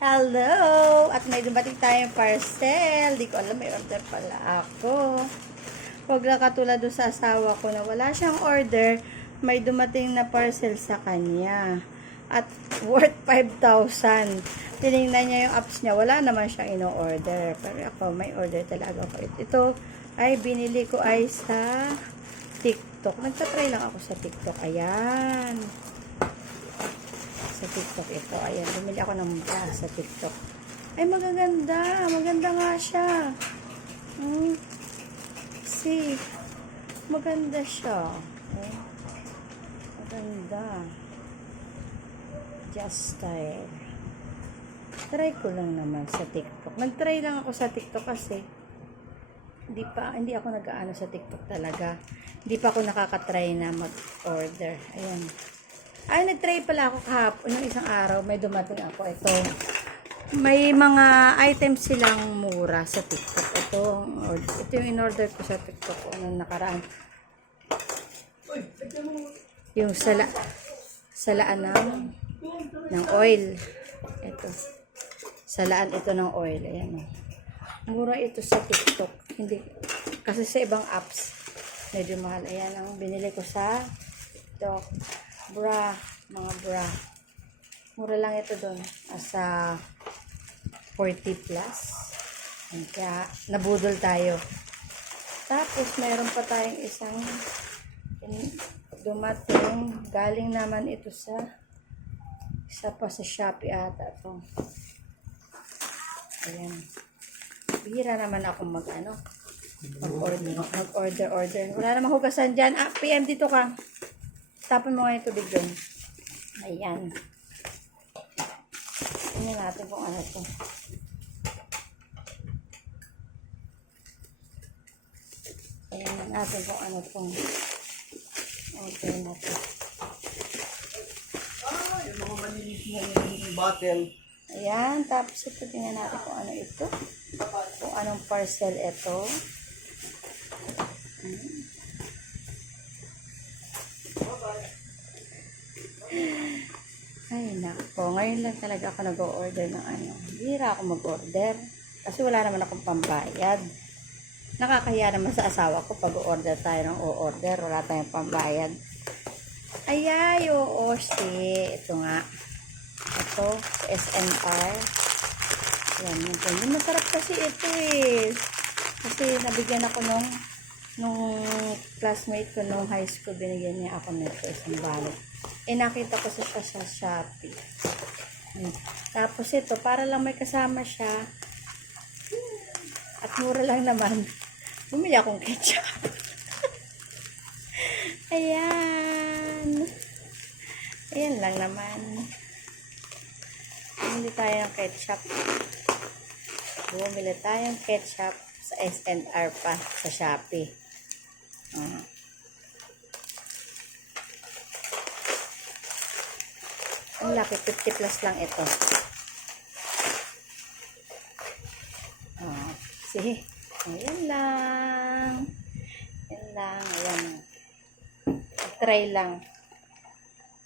Hello! At may dumating tayong parcel. Di ko alam, may order pala ako. Huwag lang katulad doon sa asawa ko na wala siyang order, may dumating na parcel sa kanya. At worth 5,000. Tinignan niya yung apps niya, wala naman siyang ino-order. Pero ako, may order talaga ako. Ito ay binili ko ay sa TikTok. Nagtatry lang ako sa TikTok. Ayan. Sa TikTok ito. Ayan, bumili ako ng bra sa TikTok. Ay, magaganda. Maganda nga siya. See? Maganda siya. Okay. Maganda. Just style. Try ko lang naman sa TikTok. Nag-try lang ako sa TikTok kasi hindi ako nag-aano sa TikTok talaga. Hindi pa ako nakakatry na mag-order. Ayan. Ay, nag-try pala ako kahapon. Yung isang araw, may dumating ako. Ito. May mga items silang mura sa TikTok. Ito yung in-order ko sa TikTok nung nakaraan. Yung salaan ng oil. Ito. Salaan ito ng oil. Ayan. Mura ito sa TikTok. Hindi. Kasi sa ibang apps, medyo mahal. Ayan ang binili ko sa TikTok. Bra. Mga bra. Mura lang ito doon. Asa 40 plus. Kaya, nabudol tayo. Tapos, mayroon pa tayong isang dumating. Galing naman ito sa isa pa sa Shopee ata ito. Ayan. Bihira naman ako mag-order. Wala namang hugasan dyan. PM dito ka. Tapon mo nga yung tubig doon. Ayan. Tingnan natin kung ano ito. Tingnan natin kung ano itong order na ito. Yung mga malinis na yung bottle. Ayan. Tapos ito, tingnan natin kung ano ito. Kung anong parcel ito. Ay, nako. Ngayon lang talaga ako nag-order ng ano. Bihira ako mag-order. Kasi wala naman akong pambayad. Nakakahiya naman sa asawa ko pag order tayo ng o-order. Wala tayong pambayad. Ayay, oo, ito nga. Ito, SNR. Ayan, yun. Masarap kasi ito eh. Kasi nabigyan ako nung classmate ko nung high school. Binigyan niya ako nito isang balot. Nakita ko sa Shopee. Tapos ito, para lang may kasama siya. At mura lang naman. Bumili akong ketchup. Ayan. Ayan lang naman. Bumili tayo ng ketchup. Bumili tayong ketchup sa SNR pa sa Shopee. Ang laki, 50 plus lang ito. See? Ayan lang. Ayan lang. Ayan. Try lang.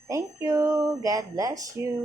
Thank you. God bless you.